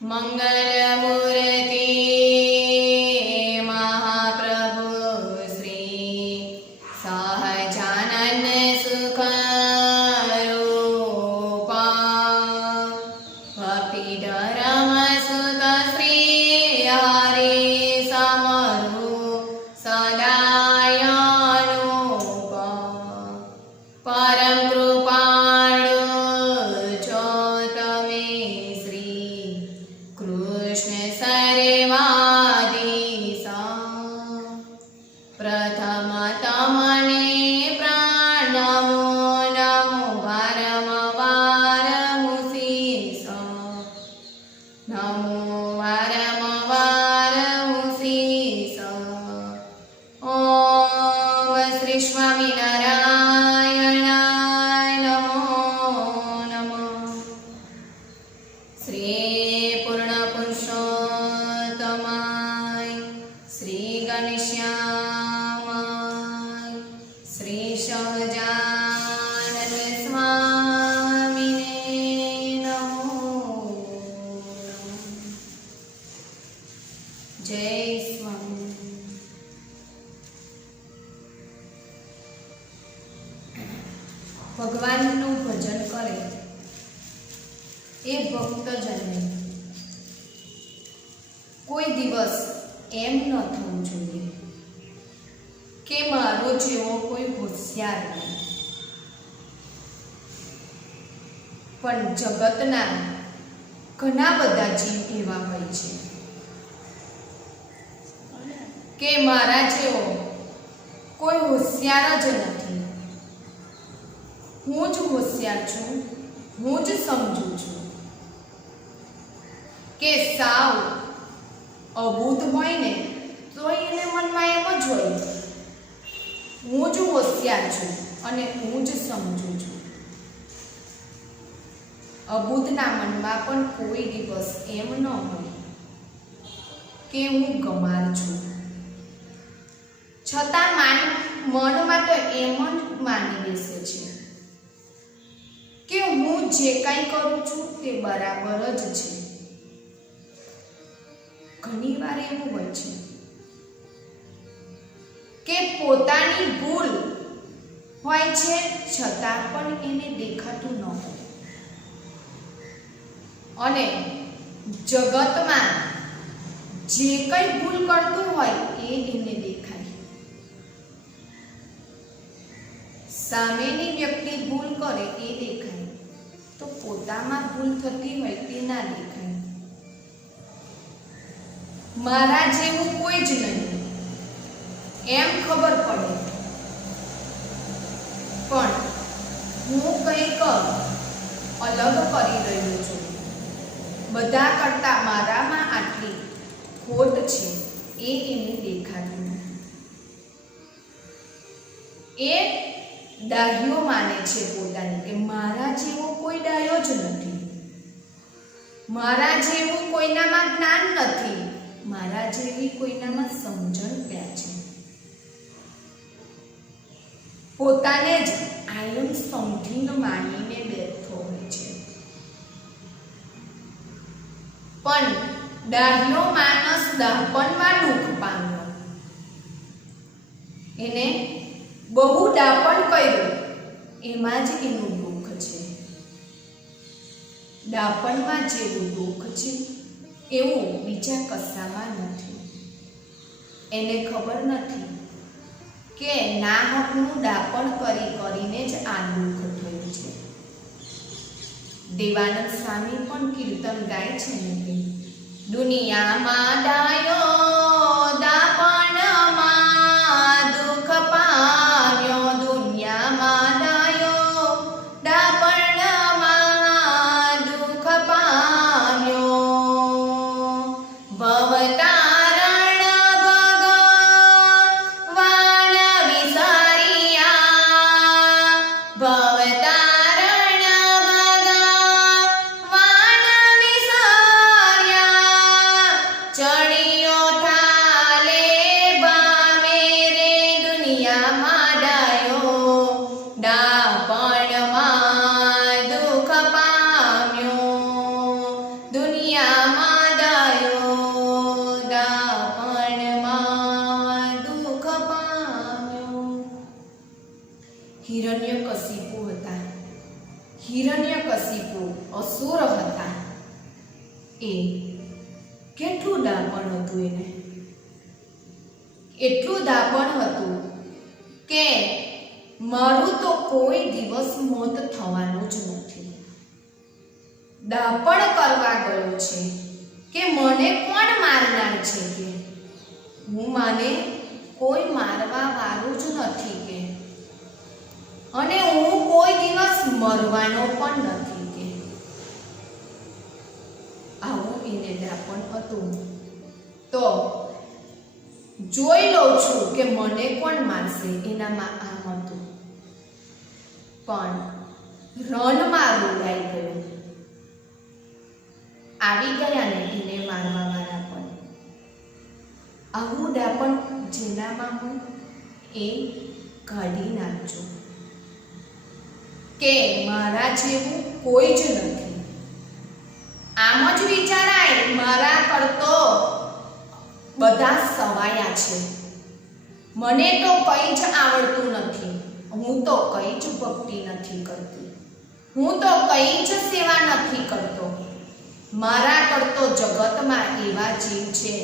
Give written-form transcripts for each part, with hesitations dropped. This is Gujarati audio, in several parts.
मंगलमूर्ति महाप्रभु श्री सहजानंद सुख रूपा भक्ति धर्म सुत श्री हरि समरु सदायानुपा परम कृपाळु છો તમે શ્રી કૃષ્ણ સર્વાધીશા પ્રથમ તમને પ્રણમો નમો વારંવાર શીશ નમો વારંવાર શીશ ઓમ શ્રી સ્વામિનારાયણાય નમો નમઃ શ્રી પૂર્ણ પુરુષોત્તમાય શ્રી ઘનશ્યામાય શ્રી સહજાનંદ સ્વામીને નમો નમઃ જય સ્વામી ભગવાનનું ભજન કરે એ ભક્તજનને કોઈ દિવસ એમ ન થવું જોઈએ કે મારો જેવો કોઈ હોશિયાર નહીં. પણ જગતના ઘણા બધા જીવ એવા હોય છે કે મારા જેવો કોઈ હોશિયાર જ નથી. હું જ હોશિયાર છું, હું જ સમજુ છું. કે સાવ અબૂધ હોય ને તો એને મનમાં એમ જ હોય હું જ હોશિયાર છું અને હું જ સમજુ છું. અબૂધના મનમાં પણ કોઈ દિવસ એમ ન હોય કે હું ગમાર છું. છતાં મનમાં તો એમ જ માની બેસે છે કે હું જે કાંઈ કરું છું તે બરાબર જ છે. ઘણી વાર એવું હોય છે કે પોતાની ભૂલ હોય છે છતાં પણ એને દેખાતું ન હોય અને જગતમાં જે કંઈ ભૂલ કરતું હોય એ એને દેખાય. સામેની વ્યક્તિ ભૂલ કરે એ દેખાય તો પોતામાં ભૂલ થતી હોય તે ના દેખાય. મારા જેવું કોઈ જ નહીં એમ ખબર પડે પણ હું કંઈક અલગ કરી રહ્યો છું. બધા કરતાં મારામાં આટલી ખોટ છે એ એને દેખાતું નથી. એ ડાહ્યો માને છે પોતાને કે મારા જેવો કોઈ ડાહ્યો જ નથી, મારા જેવું કોઈનામાં જ્ઞાન નથી, મારા જેવી કોઈનામાં સમજણ ક્યાં છે. પોતાને જ આઈ એમ સમથિંગ માનીને બેઠો હોય છે. પણ ડાહ્યો માણસ દાપણમાં દુઃખ પામ્યો. એને બહુ દાપણ કર્યું એમાં જ એનું દુઃખ છે. દાપણમાં જેવું દુઃખ છે એવું બીજા કશામાં નથી. એને ખબર નથી કે ના હકનું દાપણ કરીને જ આ દુઃખ થયું છે. દેવાનંદ સ્વામી પણ કીર્તન ગાય છે ને કે દુનિયામાં ડાયો દાપણમાં દુઃખ પામ્યો, દુનિયામાં ડાયો દાપણમાં દુઃખ પામ્યો. ભવતારણ ભગવાન વિસારિયા, ભવતારણ ભગવાન વિસાર્યા. ચડિયો અસુર હતા એ કેટલું દાપણ હતું એને, એટલું દાપણ હતું કે મારું તો કોઈ દિવસ મોત થવાનું જ નથી. દાપણ કરવા ગયો છે કે મને કોણ મારનાર છે, કે હું માને કોઈ મારવા વાળું જ નથી કે, અને હું કોઈ દિવસ મરવાનો પણ નથી કે. આવું એને દાપણ હતું. તો જોઈ લઉં છું કે મને કોણ મારશે, એનામાં આમ હતું. પણ રણમાં રોડાઈ ગયો. આવી ગયા ને એને મારવા વાળા પણ. આવું દાપણ જેનામાં હોય એ કાઢી નાખજો કે મારા જેવું કોઈ જ નથી. આમ જ વિચારાય મારા કરતો બધા સવાયા છે, મને તો કંઈ જ આવડતું નથી, હું તો કંઈ જ ભક્તિ નથી કરતી, હું તો કંઈ જ સેવા નથી કરતો. મારા કરતો જગતમાં એવા જીવ છે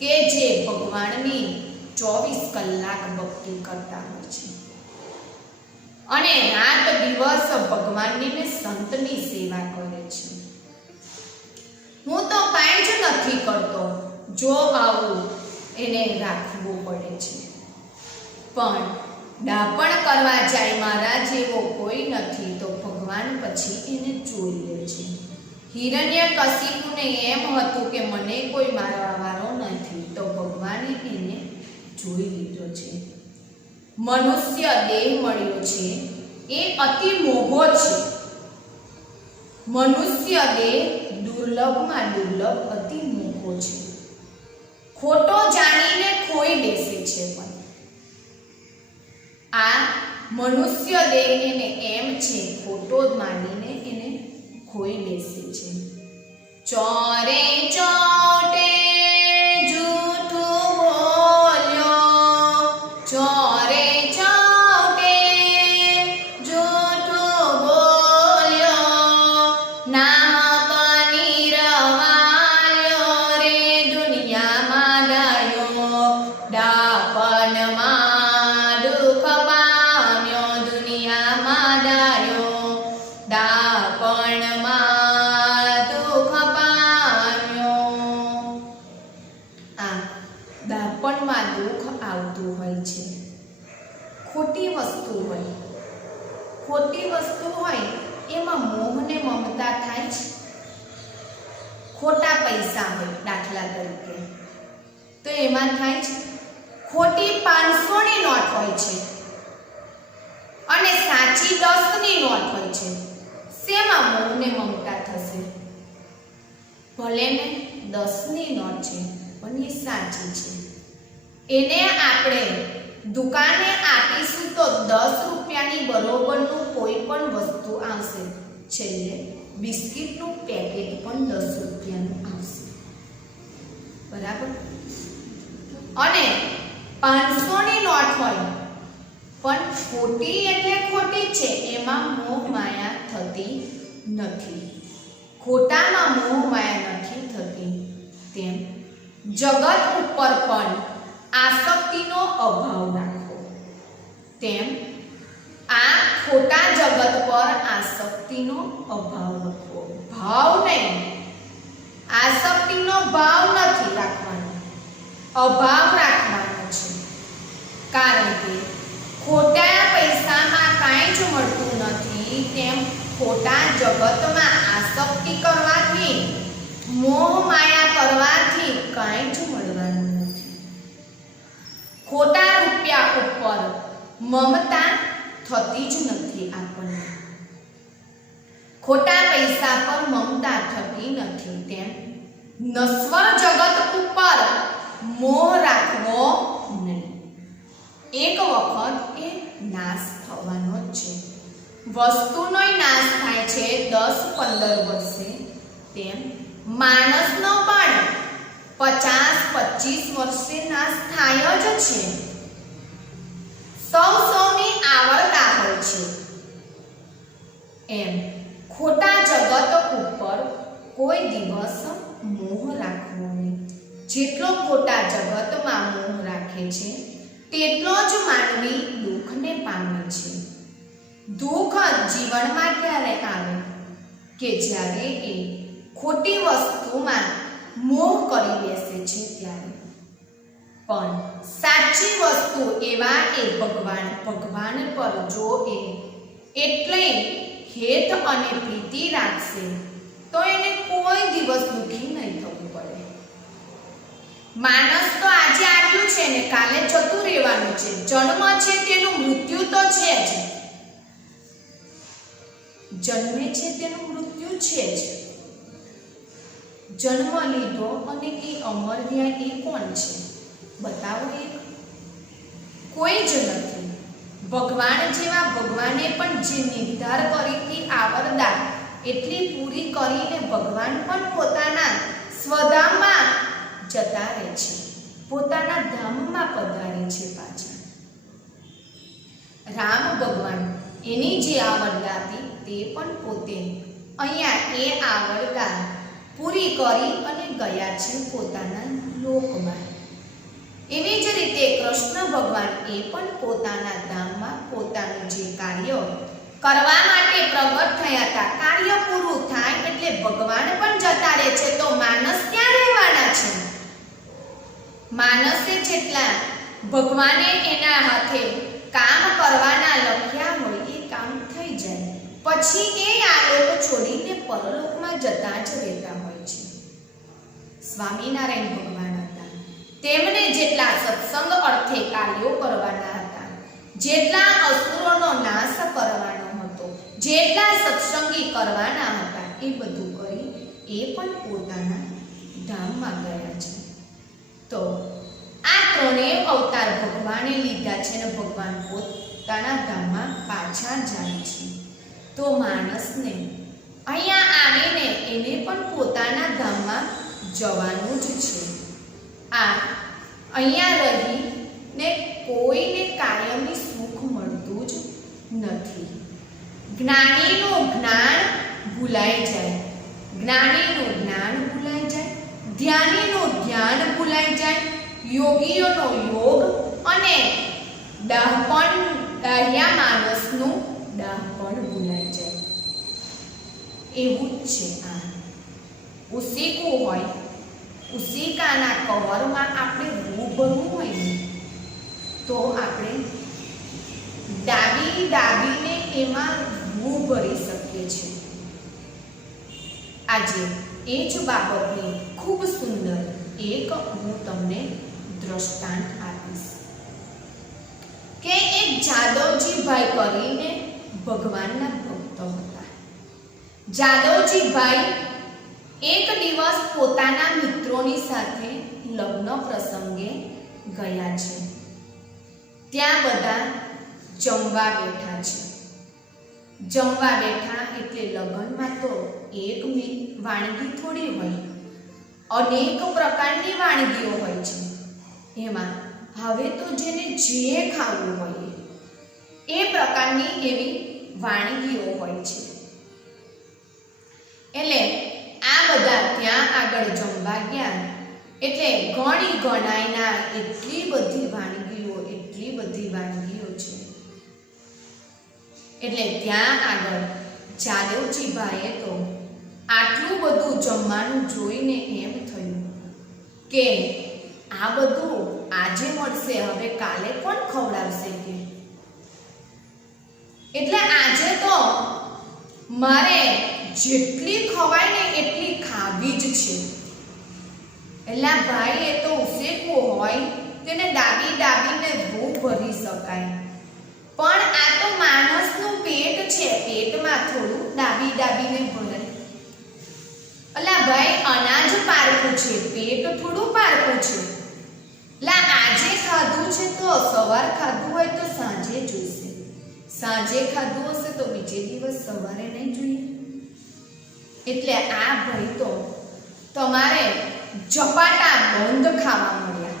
કે જે ભગવાનની 24 કલાક ભક્તિ કરતા હોય છે અને રાત દિવસ ભગવાનની ને સંતની સેવા કરે છે. હું તો કાંઈ જ નથી કરતો. જો આવું એને રાખવું પડે છે. પણ દાપણ કરવા જાય મારા જેવો કોઈ નથી તો ભગવાન પછી એને જોઈ લે છે. હિરણ્યકશિપુને એમ હતું કે મને કોઈ મારવા વાળો નથી, તો ભગવાને એને જોઈ લીધો છે. મનુષ્ય દેહ મળ્યો છે એ અતિ મોઘો છે. મનુષ્ય દેહ દુર્લભમાં દુર્લભ અતિ મોઘો છે. ખોટો જાણીને ખોઈ બેસે છે. પણ આ મનુષ્ય દેહ એને એમ છે ખોટો માનીને એને ખોઈ બેસે છે. ચોરે ચોટે જૂઠું બોલ્યો, ચોરે ચોટે જૂઠું બોલ્યો, નામ નિરવાલ્યો રે દુનિયામાં ડાયો, દાપણમાં દુઃખ પામ્યો દુનિયામાં ડાયો, દાપણમાં દુઃખ પામ્યો. આ દાપણમાં દુઃખ આવતું હોય છે. ખોટી વસ્તુ હોય, ખોટી વસ્તુ હોય એમાં મોહ ને મમતા થાય છે. ખોટા પૈસા હોય દાખલા તરીકે તો એમાં થાય છે. ખોટી 500ની નોટ હોય છે અને સાચી 10ની નોટ હોય છે. શેમાં મોહ ને મમતા થશે? ભલે ને 10ની નોટ છે પણ એ સાચી છે. એને આપણે દુકાને આપીશું તો 10 રૂપિયાની બરોબરનું કોઈ પણ વસ્તુ આવશે. છેલ્લે બિસ્કિટનું પેકેટ પણ 10 રૂપિયાનું આવશે. બરાબર? અને 500ની નોટ હોય પણ ખોટી એટલે ખોટી છે, એમાં મોહ માયા થતી નથી. ખોટામાં મોહ માયા નથી થતી. તેમ જગત ઉપર પણ આસક્તિનો અભાવ રાખો. તેમ આ ખોટા જગત પર આસક્તિનો અભાવ રાખો. ભાવ નહીં, આસક્તિનો ભાવ નથી રાખવાનો, અભાવ રાખવાનો છે. કારણ કે ખોટા પૈસામાં કાંઈ જ મળતું નથી, તેમ ખોટા જગતમાં આસક્તિ કરવાથી, મોહ માયા કરવાથી કાંઈ જ મળવાનું નથી. ખોટા રૂપિયા ઉપર મમતા થતી જ નથી આપણને. ખોટા પૈસા પર મમતા થતી નથી. તેમ નશ્વર જગત ઉપર મોહ રાખવો નહીં. એક વખત એ નાશ થવાનો જ છે. વસ્તુનો નાશ થાય છે 10-15 વર્ષે, તેમ માણસનો પણ 50-25 વર્ષે નાશ થાય જ છે. સૌની આવડતા હોય છે. એમ ખોટા જગત ઉપર કોઈ દિવસ મોહ રાખવો નહીં. જેટલો ખોટા જગતમાં મોહ રાખે છે તેટલો જ માનવી દુઃખને પામે છે. દુઃખ જીવનમાં ક્યારે આવે કે જ્યારે એ ખોટી વસ્તુમાં મોહ કરી બેસે છે ત્યારે. પણ સાચી વસ્તુ એવા એ ભગવાન પર જો એ એટલે હેત અને પ્રીતિ રાખશે તો એને કોઈ દિવસ દુઃખી નહીં થવું પડે. માણસ તો આજે આવ્યું છે ને કાલે જતું રહેવાનું છે. જન્મ છે તેનું મૃત્યુ તો છે જ. જન્મે છે તેનું મૃત્યુ છે જ. જન્મ લીધો અને એ અમર રહ્યા એ કોણ છે? બતાવો એક. કોઈ જ નથી. ભગવાન જેવા ભગવાને પણ જે નિર્ધાર કરી આવરદા એટલી પૂરી કરીને ભગવાન પણ પોતાના સ્વધામમાં જતા રહે છે, પોતાના ધામમાં પધારે છે પાછા. રામ ભગવાન એની જે આવરદા હતી તે પણ પોતે અહીંયા એ આવરદા પૂરી કરી અને ગયા છે પોતાના લોકમાં. એવી જ રીતે કૃષ્ણ ભગવાન એ પણ પોતાના ધામમાં પોતાનું જે કાર્ય કરવા માટે પ્રગટ થયા હતા, કાર્ય પૂરું થાય એટલે ભગવાન પણ જતા રહે છે. તો માણસ ક્યાં રહેવાના છે? માણસે જેટલા ભગવાને એના હાથે કામ કરવાના લખ્યા હોય એ કામ થઈ જાય પછી એ આ લોક છોડીને પરલોકમાં જતા જ રહેતા હોય છે. સ્વામિનારાયણ ભગવાન હતા, તેમને જેટલા સત્સંગ અર્થે કાર્યો કરવાના હતા, જેટલા અસુરોનો નાશ કરવાનો હતો, જેટલા સત્સંગી કરવાના હતા એ બધું કરી એ પણ પોતાના ધામમાં ગયા છે. તો આ ત્રણેય અવતાર ભગવાને લીધા છે અને ભગવાન પોતાના ધામમાં પાછા જાય છે. તો માણસને અહીંયા આવીને એને પણ પોતાના ધામમાં જવાનું જ છે. આ અહીંયા રહીને કોઈને કાયમી સુખ મળતું જ નથી. જ્ઞાનીનું જ્ઞાન ભૂલાઈ જાય, જ્ઞાનીનું જ્ઞાન ભૂલાઈ જાય, ધ્યાનીનું ધ્યાન ભૂલાઈ જાય, યોગીઓનો યોગ અને ડાહ્યા માણસનું ડાહપણ ભૂલાઈ જાય. એવું જ છે આ. ઉસીકું હોય, ઉસીકાના કવરમાં આપણે રૂ ભરવું હોય ને તો આપણે દાબીને એમાં રૂ ભરી શકીએ છીએ. આજે એ જ બાબતની ખૂબ સુંદર એક હું તમને દ્રષ્ટાંત આપીશ કે એક જાદવજીભાઈ કરીને ભગવાનના ભક્ત હતા. જાદવજીભાઈ એક દિવસ પોતાના મિત્રોની સાથે લગ્ન પ્રસંગે ગયા છે. ત્યાં બધા જમવા બેઠા છે. જમવા બેઠા એટલે લગ્નમાં તો એક વાનગી થોડી હોય, અનેક પ્રકારની વાનગીઓ હોય છે. એમાં હવે તો જેને જે ખાવું હોય એ પ્રકારની એવી વાનગીઓ હોય છે. એટલે આ બધા ત્યાં આગળ જમવા ગયા એટલે ઘણી ગણાયના એટલી બધી વાનગીઓ છે. એટલે ત્યાં આગળ જાદવજીભાઈએ તો આટલું બધું જમવાનું જોઈને એમ થયું કે આ બધું આજે મળશે, હવે કાલે કોણ ખવડાવશે કે? એટલે આજે તો મારે જેટલી ખવાય ને એટલી ખાવી જ છે. એટલે ભાઈ એ તો ઉસેકવું હોય તેને દાબીને રૂ ભરી શકાય, પણ આ તો માણસનું પેટ છે, પેટમાં થોડું દાબીને ભરાય. અલા ભાઈ અનાજ પારખું છે, પેટ થોડું પારખું છે. લા આજે ખાધું છે તો સવાર ખાધું હોય તો સાંજે જોઈશે, સાંજે ખાધું હશે તો બીજે દિવસ સવારે નહીં જોઈએ. એટલે આ ભાઈ તો તમારે ઝપાટા બંધ ખાવા મળ્યા.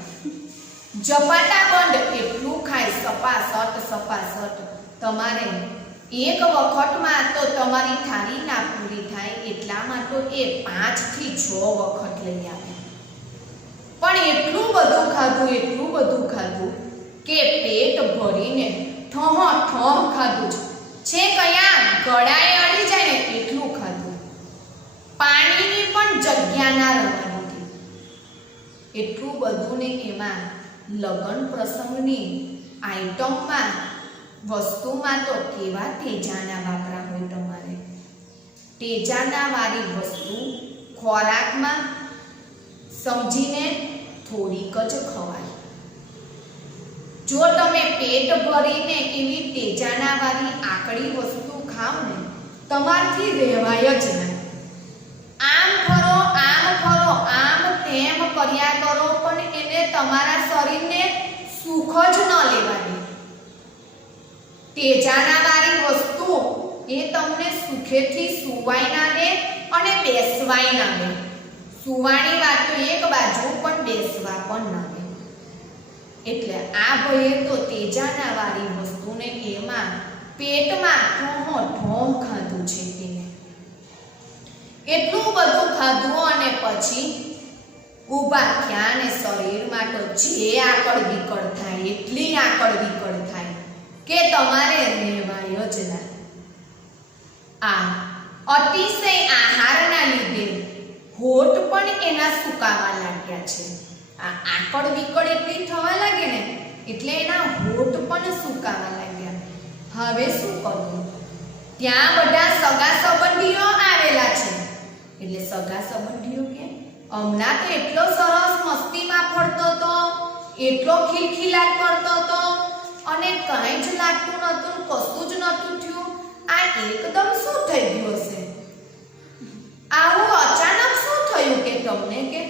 ઝપાટા બંધ એટલું ખાય સપાસટ તમારે એક વખતમાં તો તમારી થાળી ના પૂરી થાય એટલામાં તો એ 5 થી 6 વખત લઈ આવે, પણ એટલું બધું ખાધું કે પેટ ભરીને ઠહ ખાધું છે કયા ગળાએ અડી જાય ને એટલું ખાધું. પાણીની પણ જગ્યા ના રહેવાની હતી. એટલું બધું ને એમાં લગ્ન પ્રસંગની આઈટમમાં વસ્તુમાં તો કેવા તેજાના વાપરા હોય તમારે. તેજાના વાળી વસ્તુ ખોરાકમાં સમજીને થોડીક જ ખવાય. જો તમે પેટ ભરીને એવી તેજાના વાળી આકડી વસ્તુ ખાવ ને તમારથી રહેવાય જ નહીં. આમ ફરો આમ તેમ કર્યા કરો પણ એને તમારા શરીરને સુખ જ ન લેવા દે. તેજાના વાળી વસ્તુ એ તમને સુખેથી સુવાય ના દે અને બેસવાય ના દે. સુવાની વાત તો એક બાજુ પણ બેસવા પણ ના દે. એટલે આ ભયે તો તેજાના વાળી વસ્તુને એમાં પેટમાં ઠોમ ખાધું છે તેને. એટલું બધું ખાધું અને પછી ઊભા થયા ને શરીરમાં તો જે આકળ વિકળ થાય એટલી આકળ વિકળ થાય કે તમારે રહેવાય જ ના. આ અતિશય આહારના લીધે હોઠ પણ એના સુકાવા લાગ્યા છે. આ આકળ વિકળ એટલી થવા લાગે ને એટલે એના હોઠ પણ સુકાવા લાગ્યા. હવે શું કરવું? ત્યાં બધા સગા સંબંધીઓ આવેલા છે. એટલે સગા સંબંધીઓ કે હમણાં તો એટલો સરસ મસ્તીમાં ફરતો હતો, એટલો ખિલખિલાટ કરતો હતો અને કંઈ જ લાગતું નહોતું, કશું જ નહોતું થયું. આ એકદમ શું થઈ ગયું હશે? આવું અચાનક શું થયું કે તમને કે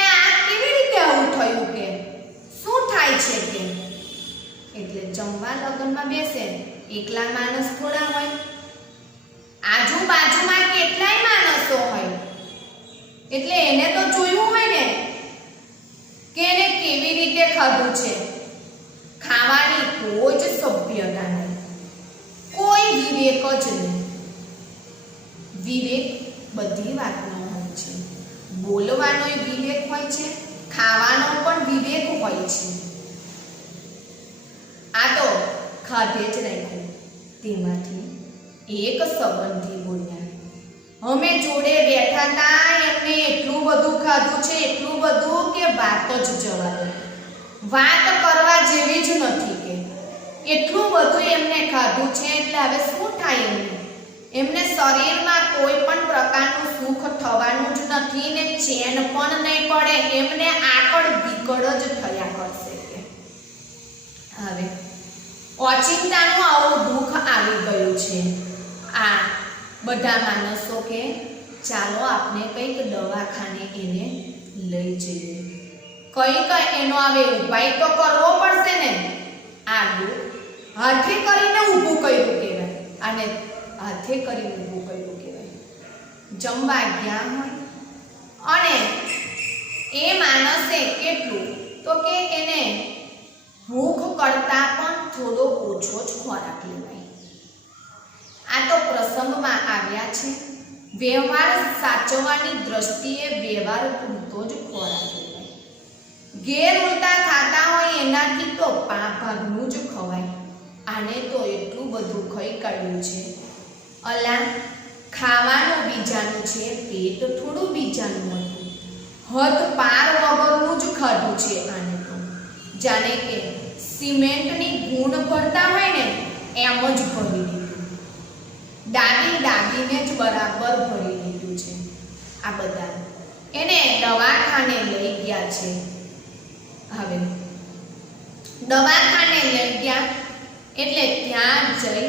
આ કેવી રીતે આવું થયું કે શું થાય છે કે? એટલે જમવા લગ્નમાં બેસે એકલા માણસ થોડા હોય, આજુબાજુમાં કેટલાય માણસો હોય. એટલે એને તો જોયું હોય ને કે એને કેવી રીતે ખાધું છે. ખાવાની કોઈ જ સભ્યતા નહીં, કોઈ વિવેક જ નહીં. વિવેક બધી વાતનો હોય છે. બોલવાનો વિવેક હોય છે, ખાવાનો પણ વિવેક હોય છે. આ તો ખાધે જ રાખ્યું. તેમાંથી એક સંબંધી બોલ્યા, અમે જોડે બેઠા હતા, એમને એટલું બધું ખાધું છે, એટલું બધું કે વાત જ જવા દે. વાત કરવા જેવી જ નથી કે એટલું બધું એમને ખાધું છે. એટલે હવે શું થાય એમને શરીરમાં કોઈ પણ પ્રકારનું સુખ થવાનું જ નથી ને ચેન પણ નહીં પડે. એમને આકળ વિકળ જ થયા કરશે કે હવે ઓચિંતાનું આવું દુઃખ આવી ગયું છે. આ બધા માણસો કે ચાલો આપણે કંઈક દવાખાને એને લઈ જઈએ, કંઈક એનો હવે ઉપાય તો કરવો પડશે ને. આ હાથે કરીને ઊભું કર્યું કહેવાય, અને હાથે કરીને ઊભું કર્યું કહેવાય. જમવા ગયા હોય અને એ માણસે કેટલું તો કે એને ભૂખ કરતા પણ થોડો ઓછો જ ખોરાક લેવાય. આ તો પ્રસંગમાં આવ્યા છે. વ્યવહાર સાચવવાની દ્રષ્ટિએ વ્યવહાર પૂરતો જ ખોરાક લેવાય. ઘેર ઉલટા ખાતા હોય એનાથી તો ભાગનું જ ખવાય. આને તો એટલું બધું ખાઈ કાઢ્યું છે. અલા ખાવાનું બીજાનું છે, પેટ થોડું બીજાનું હતું. હદ પાર વગરનું જ ખાધું છે. આને તો જાણે કે સિમેન્ટની ગુણ ભરતા હોય ને એમ જ ભરી દીધું. દાબીને જ બરાબર ભરી દીધું છે. આ બધા એને દવાખાને લઈ ગયા છે. હવે દવાખાને લઈ ગયા એટલે ત્યાં જઈ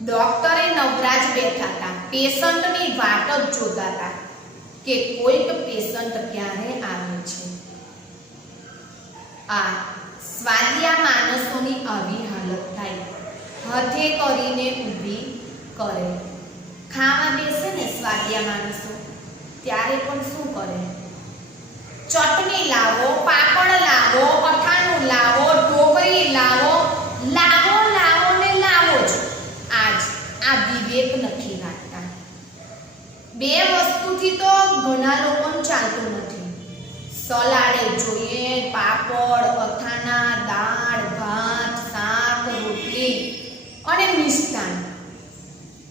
ડોક્ટરે નવરાજ બેઠા હતા. પેશન્ટની વાટ જ જોતા હતા કે કોઈક પેશન્ટ ક્યારે આવે છે. આ સ્વાદિયા માણસોની આવી હાલત થાય. હાથે કરીને ઊભી કરે. ખાવા બેસે ને સ્વાદિયા માણસો ત્યારે પણ શું કરે? ચટણી લાવો, પાપડ લાવો, અથાણું લાવો, ઢોકળી લાવો, લાવો ને લાવો વસ્તુથી તો ઘણા લોકોને ચાલતું નથી. સલાડે જોઈએ, પાપડ, અથાણા, દાળ, ભાત, શાક, રોટલી અને મિષ્ટાન.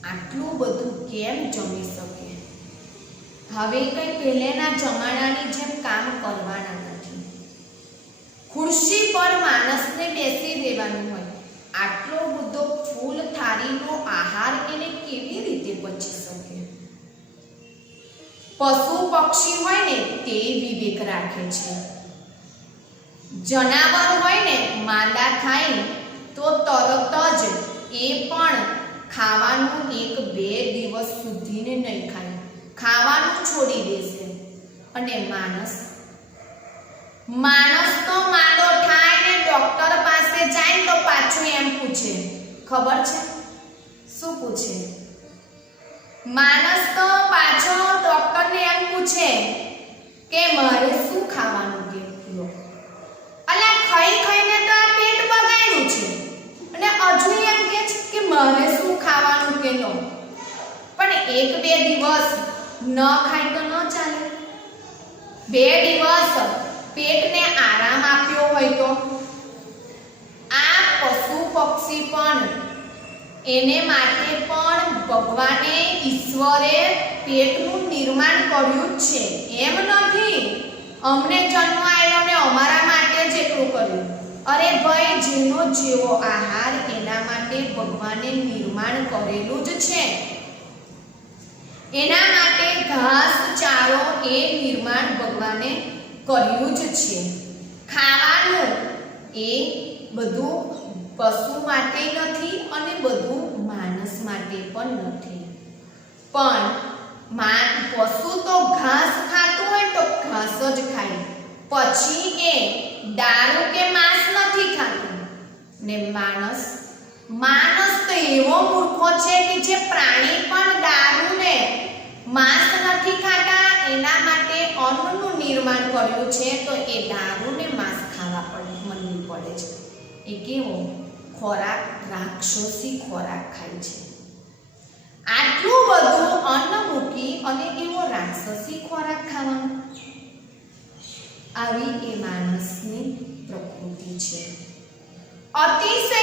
આટલું બધું કેમ જમી શકે? હવે કઈ પહેલેના જમાનાની જેમ કામ કરવાના નથી. ખુરશી પર માણસને બેસી રહેવાનું હોય. આટલો બધો ફૂલ થાળીનો આહાર એને કેવી રીતે પચી શકે? પશુ પક્ષી હોય ને તે વિવેક રાખે છે. જનાવર હોય ને માંદા થાય તો તરત જ એ પણ ખાવાનું 1-2 દિવસ સુધીને નહીં ખાય, ખાવાનું છોડી દેશે. અને માણસ તો માંદો થાય ને ડોક્ટર પાસે જાય તો પાછું એમ પૂછે, ખબર છે શું પૂછે? માણસ તો પાછો ડોક્ટરને એમ પૂછે કે મારે શું ખાવાનું કે લો. અલા ખાઈ ખાઈને તો આ પેટ બગાડ્યું છે અને હજુ એમ કહે છે કે મારે શું ખાવાનું કે લો. પણ 1-2 દિવસ ન ખાય તો ન ચાલે. 2 દિવસ પેટને આરામ આપ્યો હોય તો આ પશુ પક્ષી પણ એને માટે પણ ભગવાને ઈશ્વરે પેટનું નિર્માણ કર્યું જ છે. એમ નથી અમને જન્મ આવ્યો ને અમારા માટે જ એટલું કર્યું. અરે ભાઈ, જેનો જેવો આહાર એના માટે ભગવાને નિર્માણ કરેલું જ છે. એના માટે ઘાસ ચારો એ નિર્માણ ભગવાને કર્યું જ છે. ખાવાનું એ બધું પશુ માટે નથી અને બધું માણસ માટે પણ નથી. પણ પશુ તો ઘાસ ખાતું હોય તો ઘાસ જ ખાય, પછી એ દારૂ કે માંસ નથી ખાતું. ને માણસ તો એવો મૂર્ખો છે કે જે પ્રાણી પણ દારૂ ને માંસ નથી ખાતા, એના માટે અન્નનું નિર્માણ કર્યું છે તો એ દારૂ ને માંસ ખાવા માંડવું પડે છે. એ કેવો ખોરાક, રાક્ષસી ખોરાક ખાય છે. આટલું બધું અન્ન મૂકી અને એવો રાક્ષસી ખોરાક ખાવાનો, આવી એ માણસની પ્રકૃતિ છે. અતિશય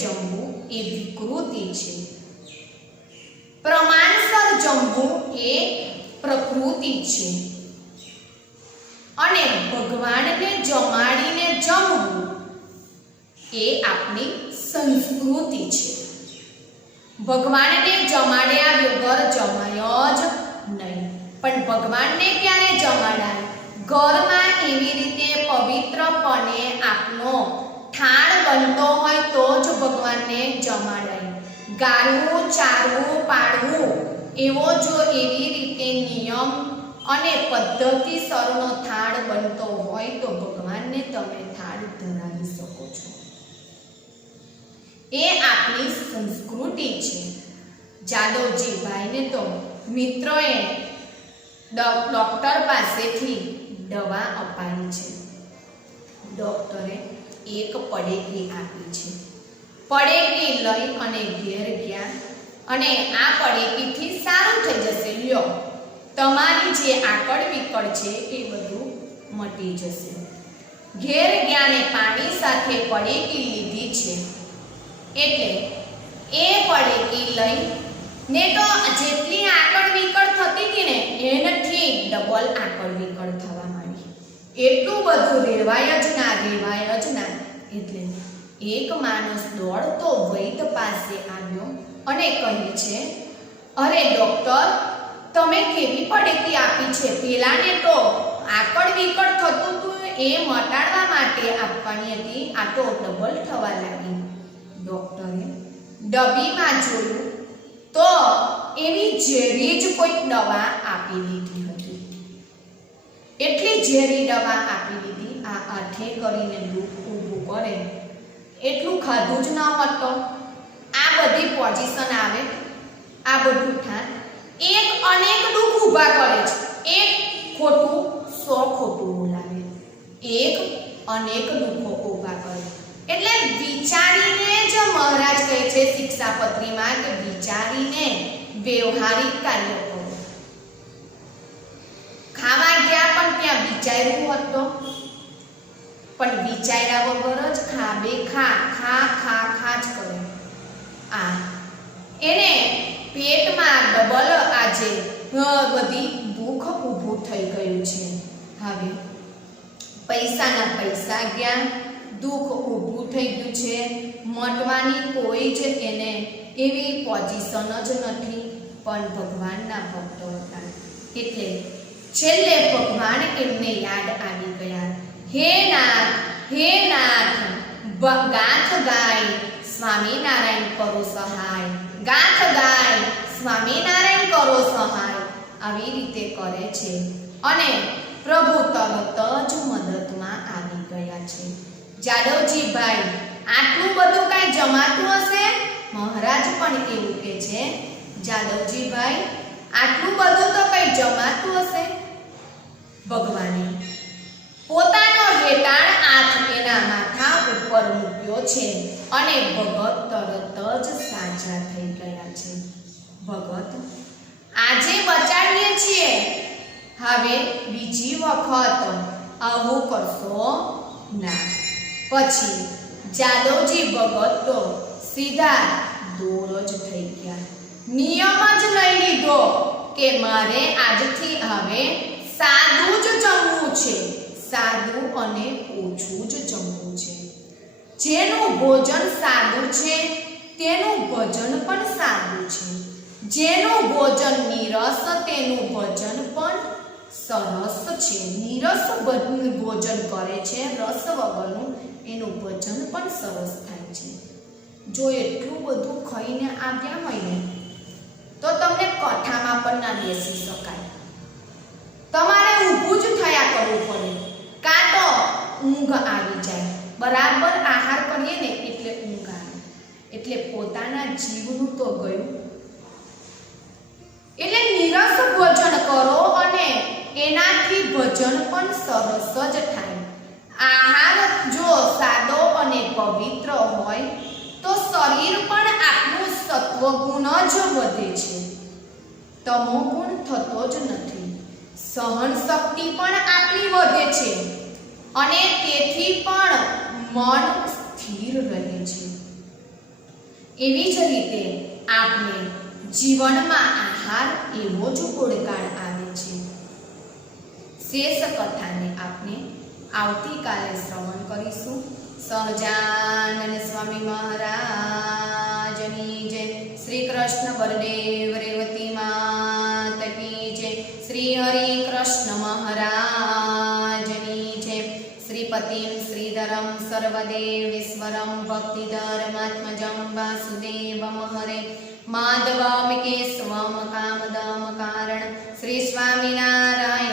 જમવું એ વિકૃતિ છે. પ્રમાણસર જમવું એ પ્રકૃતિ છે. અને ભગવાનને જમાડીને જમવું એ આપણી સંસ્કૃતિ છે. ભગવાનને જમાડ્યા વગર જમાય જ નહીં. પણ ભગવાનને ક્યારે જમાડાય? ઘરમાં એવી રીતે પવિત્રપણે આપનો થાળ બનતો હોય તો જ ભગવાનને જમાડાય. ગાળવું, ચારવું, પાડવું એવો જો એવી રીતે નિયમ અને પદ્ધતિસરનો થાળ બનતો હોય તો ભગવાનને તમે થાળ ધરાવી શકો છો. એ આપણી સંસ્કૃતિ છે. જાદવજીભાઈને તો મિત્રોએ ડોક્ટર પાસેથી દવા અપાવી છે. ડોક્ટરે એક પડેકી આપી છે. પડેકી લઈ અને ઘેર ગયા અને આ પડેકીથી સારું થઈ જશે, લ્યો તમારી જે આકડ વિકડ છે એ બધું મટી જશે. ઘેર ગયા ને પાણી સાથે પડેકી લીધી છે. એટલે એ પડેકી લઈ ને તો જેટલી આકડ વિકડ થતી હતી ને એનાથી ડબલ આકડ વિકડ થવા માંડી. એટલું બધું રેવાય જ ના. એટલે એક માણસ દોડતો વૈદ્ય પાસે આવ્યો અને કહે છે, અરે ડોક્ટર, તમે કેવી પડેકી આપી છે? પેલાને તો આકડ વિકડ થતું હતું એ મટાડવા માટે આપવાની હતી, આ તો ડબલ થવા લાગી. ડોક્ટરે ડબ્બીમાં જોયું તો એવી ઝેરી જ કોઈક દવા આપી દીધી હતી. એટલી ઝેરી દવા આપી દીધી, આ આઠે કરીને દુઃખ ઊભું કરે એટલું ખાધું જ ન હતું. આ બધી પોઝિશન આવે, આ બધું થાય, એક અનેક દુઃખ ઊભા કરે છે. એક ખોટું 100 ખોટું બોલાવે, એક અનેક દુઃખો ઊભા કરે. એટલે વિચારીને જ મહારાજ કહે છે શિક્ષાપત્રીમાં કે વિચારીને વ્યવહારિક કાર્ય કરો. ખાવા ગયા પણ ત્યાં વિચાર્યું હોત તો, પણ વિચાર્યા વગર જ ખાબે ખા ખા ખા ખા જ કરે. આ એને પેટમાં ડબલ આજે બધી દુઃખ ઊભું થઈ ગયું છે. હવે પૈસાના પૈસા ગયા, દુઃખ ઊભું થઈ ગયું છે. મટવાની કોઈ જ એને એવી પોઝિશન જ નથી, પણ ભગવાનના ભક્તો હતા એટલે છેલ્લે ભગવાન એમને યાદ આવી ગયા. હે નાથ, ગાથ ગાય સ્વામિનારાયણ કરો સહાય, ગાથ ગાય સ્વામિનારાયણ કરો સહાય. આવી રીતે કરે છે અને પ્રભુ તરત જ મદદમાં આવી ગયા છે. જાદવજીભાઈ, આટલું બધું કાંઈ જમાતું હશે? મહારાજ પણ એવું કે છે, જાદવજીભાઈ આટલું બધું તો કંઈ જમાતું હશે? ભગવાને પોતાનો હેતાળ હાથ એના માથા ઉપર મૂક્યો છે અને ભગત તરત જ સાજા થઈ ગયા છે. ભગત, આજે બચાવીએ છીએ, હવે બીજી વખત આવું કરશો ના. પછી જાદવજી ભગત તો સીધા દૂર જ થઈ ગયા. નિયમ જ લઈ લીધો કે મારે આજથી હવે સાદું જ જમવું છે, સાદું અને ઓછું જ જમવું છે. જેનું ભોજન સાદું છે તેનું ભજન પણ સાદું છે, જેનું ભોજન નીરસ તેનું ભજન પણ સરસ છે. નીરસ ભોજન કરે છે, રસ વગરનું, એનું ભજન પણ સરસ થાય છે. જો એટલું બધું ખાઈને આવ્યા હોય ને તો તમને કથામાં પણ ના બેસી શકાય. તમારે ઊભું જ થયા કરવું પડે, કાં તો ઊંઘ આવી જાય. બરાબર આહાર કરીએ ને એટલે ઊંઘ આવે, એટલે પોતાના જીવનું તો ગયું. એટલે નીરસ ભોજન કરો અને એનાથી ભજન પણ સરસ જ થાય. આહાર જો સાદો અને પવિત્ર હોય તો શરીર પણ આપણું સત્વગુણ જ વધે છે, તમોગુણ થતો જ નથી. સહન શક્તિ પણ આપણી વધે છે અને તેથી પણ મન સ્થિર રહે છે. એવી જ રીતે આપણે જીવનમાં આહાર એવો જ ઓળખાણ આવે છે. શેષ કથાને આપણે આવતીકાલે શ્રવણ કરીશું. સહજાનંદ સ્વામી મહારાજની જય. શ્રી કૃષ્ણ બળદેવ રેવતી માત કી જય. શ્રી હરિ કૃષ્ણ મહારાજની જય. શ્રીપતિમ શ્રીધરમ સર્વદેવેશ્વરમ ભક્તિધર્માત્મજં વાસુદેવમ હરે માધવમ કેશવમ કામદમ કારણ. શ્રી સ્વામિનારાયણ.